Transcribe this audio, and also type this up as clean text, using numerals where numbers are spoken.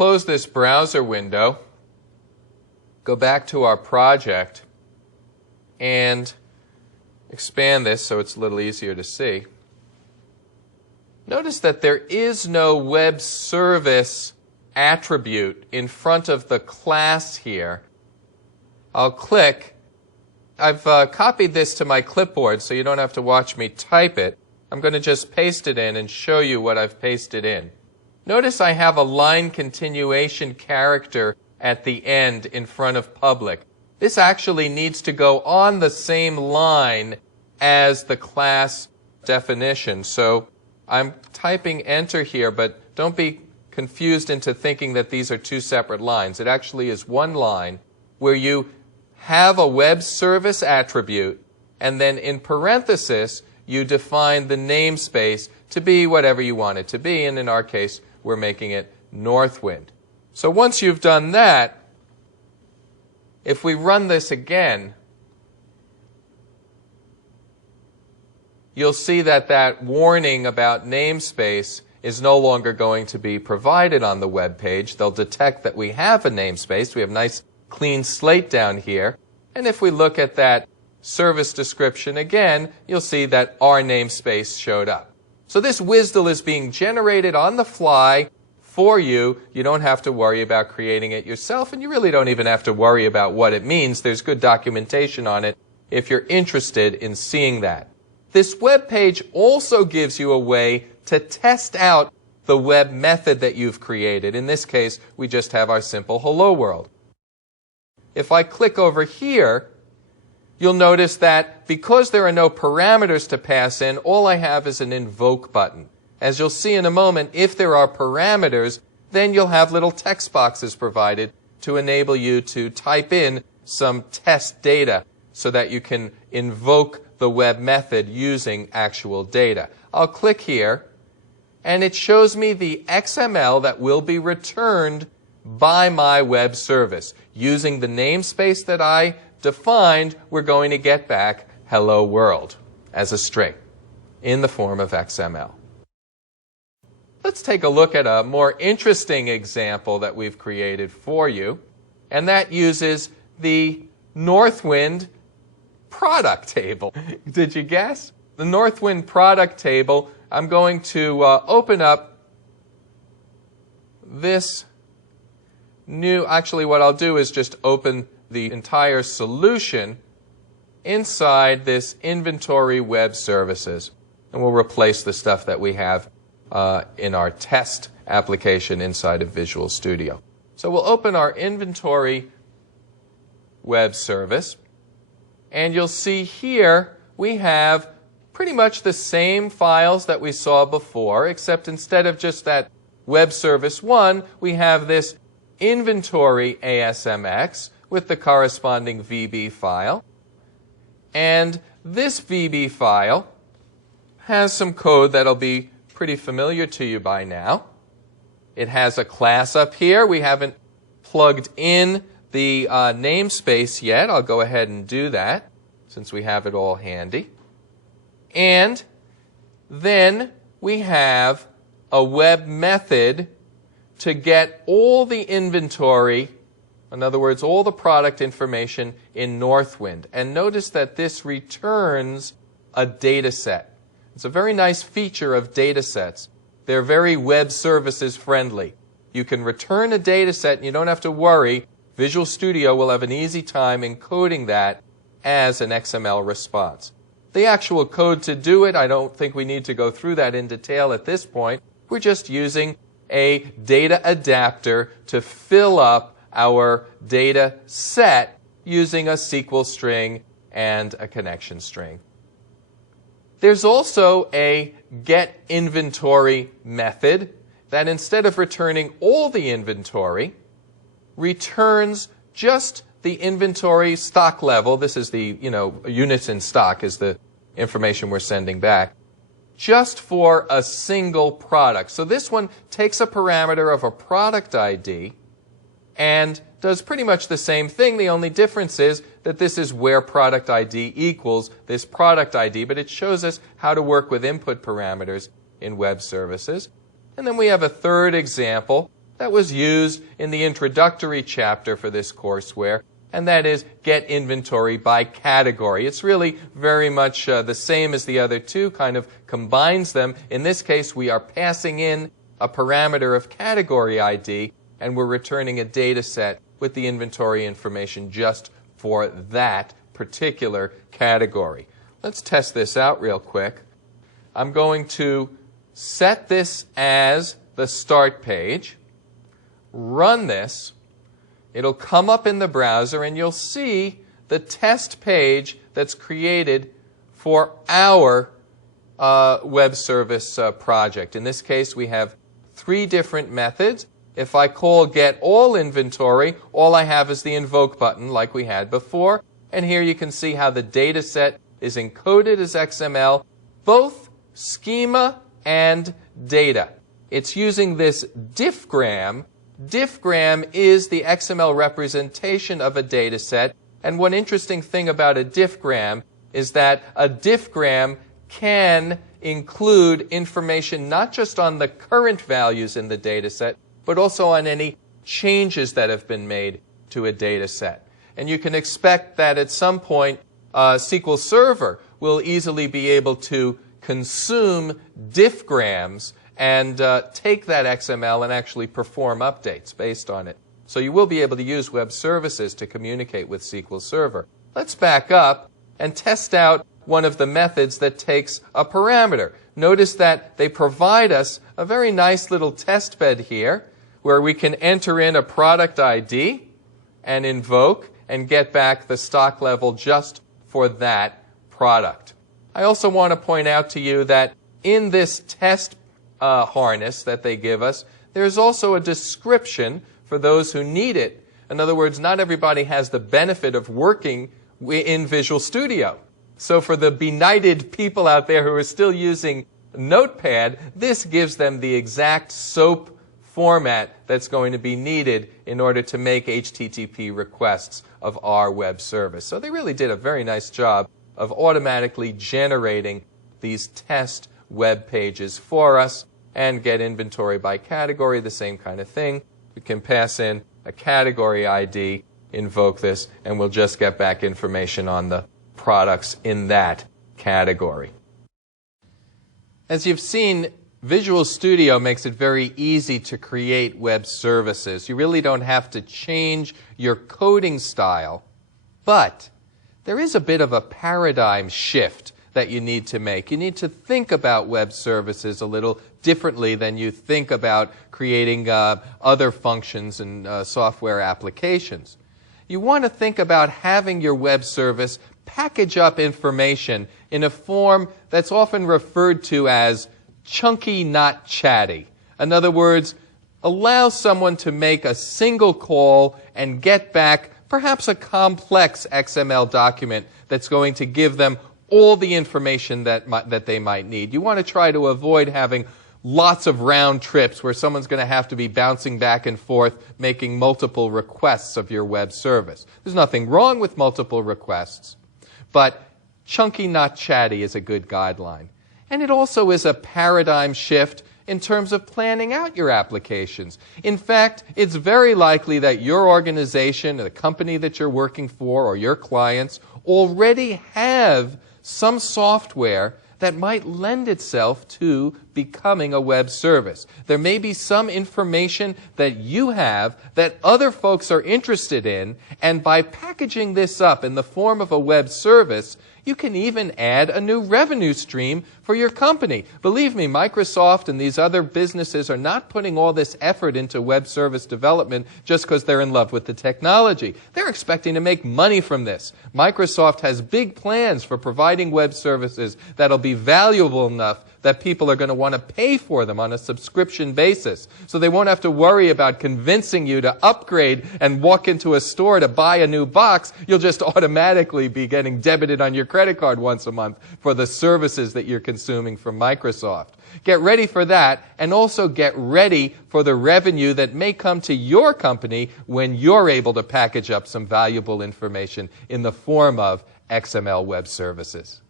close this browser window, go back to our project, and expand this so it's a little easier to see. Notice that there is no web service attribute in front of the class here. I'll click. I've copied this to my clipboard so you don't have to watch me type it. I'm going to just paste it in and show you what I've pasted in. Notice I have a line continuation character at the end in front of public. This actually needs to go on the same line as the class definition. So I'm typing enter here, but don't be confused into thinking that these are two separate lines. It actually is one line where you have a web service attribute, and then in parenthesis you define the namespace to be whatever you want it to be, and in our case we're making it Northwind. So once you've done that, if we run this again, you'll see that that warning about namespace is no longer going to be provided on the web page. They'll detect that we have a namespace. We have a nice clean slate down here. And if we look at that service description again, you'll see that our namespace showed up. So this WSDL is being generated on the fly for you. You don't have to worry about creating it yourself, and you really don't even have to worry about what it means. There's good documentation on it if you're interested in seeing that. This web page also gives you a way to test out the web method that you've created. In this case, we just have our simple hello world. If I click over here, you'll notice that because there are no parameters to pass in, all I have is an invoke button. As you'll see in a moment, if there are parameters, then you'll have little text boxes provided to enable you to type in some test data so that you can invoke the web method using actual data. I'll click here, and it shows me the XML that will be returned by my web service. Using the namespace that I defined, we're going to get back hello world as a string in the form of XML. Let's take a look at a more interesting example that we've created for you, and that uses the Northwind product table. Did you guess? The Northwind product table, I'm going to open up this new, actually what I'll do is just open the entire solution inside this inventory web services, and we'll replace the stuff that we have in our test application inside of Visual Studio. So we'll open our inventory web service, and you'll see here we have pretty much the same files that we saw before, except instead of just that web service 1, we have this inventory ASMX with the corresponding VB file. And this VB file has some code that'll be pretty familiar to you by now. It has a class up here. We haven't plugged in the namespace yet. I'll go ahead and do that since we have it all handy. And then we have a web method to get all the inventory, in other words, all the product information in Northwind. And notice that this returns a data set. It's a very nice feature of data sets. They're very web services friendly. You can return a data set and you don't have to worry. Visual Studio will have an easy time encoding that as an XML response. The actual code to do it, I don't think we need to go through that in detail at this point. We're just using a data adapter to fill up our data set using a SQL string and a connection string. There's also a getInventory method that instead of returning all the inventory, returns just the inventory stock level. This is the, units in stock is the information we're sending back, just for a single product. So this one takes a parameter of a product ID and does pretty much the same thing. The only difference is that this is where product ID equals this product ID, but it shows us how to work with input parameters in web services. And then we have a third example that was used in the introductory chapter for this courseware, and that is get inventory by category. It's really very much the same as the other two, kind of combines them. In this case, we are passing in a parameter of category ID, and we're returning a data set with the inventory information just for that particular category. Let's test this out real quick. I'm going to set this as the start page, run this. It'll come up in the browser, and you'll see the test page that's created for our web service project. In this case, we have 3 different methods. If I call get all inventory, all I have is the invoke button like we had before. And here you can see how the data set is encoded as XML, both schema and data. It's using this diffgram. Diffgram is the XML representation of a data set. And one interesting thing about a diffgram is that a diffgram can include information not just on the current values in the data set, but also on any changes that have been made to a data set. And you can expect that at some point SQL Server will easily be able to consume diffgrams and take that XML and actually perform updates based on it. So you will be able to use web services to communicate with SQL Server. Let's back up and test out one of the methods that takes a parameter. Notice that they provide us a very nice little test bed here where we can enter in a product ID and invoke and get back the stock level just for that product. I also want to point out to you that in this test harness that they give us, there's also a description for those who need it. In other words, not everybody has the benefit of working in Visual Studio. So for the benighted people out there who are still using Notepad, this gives them the exact SOAP format that's going to be needed in order to make HTTP requests of our web service. So they really did a very nice job of automatically generating these test web pages for us, and get inventory by category, the same kind of thing. We can pass in a category ID, invoke this, and we'll just get back information on the products in that category. As you've seen, Visual Studio makes it very easy to create web services. You really don't have to change your coding style, but there is a bit of a paradigm shift that you need to make. You need to think about web services a little differently than you think about creating other functions and software applications. You want to think about having your web service package up information in a form that's often referred to as chunky, not chatty. In other words, allow someone to make a single call and get back perhaps a complex XML document that's going to give them all the information that they might need. You want to try to avoid having lots of round trips where someone's going to have to be bouncing back and forth making multiple requests of your web service. There's nothing wrong with multiple requests, but chunky, not chatty is a good guideline. And it also is a paradigm shift in terms of planning out your applications. In fact, it's very likely that your organization, or the company that you're working for, or your clients already have some software that might lend itself to becoming a web service. There may be some information that you have that other folks are interested in, and by packaging this up in the form of a web service, you can even add a new revenue stream for your company. Believe me, Microsoft and these other businesses are not putting all this effort into web service development just because they're in love with the technology. They're expecting to make money from this. Microsoft has big plans for providing web services that'll be valuable enough that people are going to want to pay for them on a subscription basis. So they won't have to worry about convincing you to upgrade and walk into a store to buy a new box. You'll just automatically be getting debited on your credit card once a month for the services that you're consuming from Microsoft. Get ready for that, and also get ready for the revenue that may come to your company when you're able to package up some valuable information in the form of XML web services.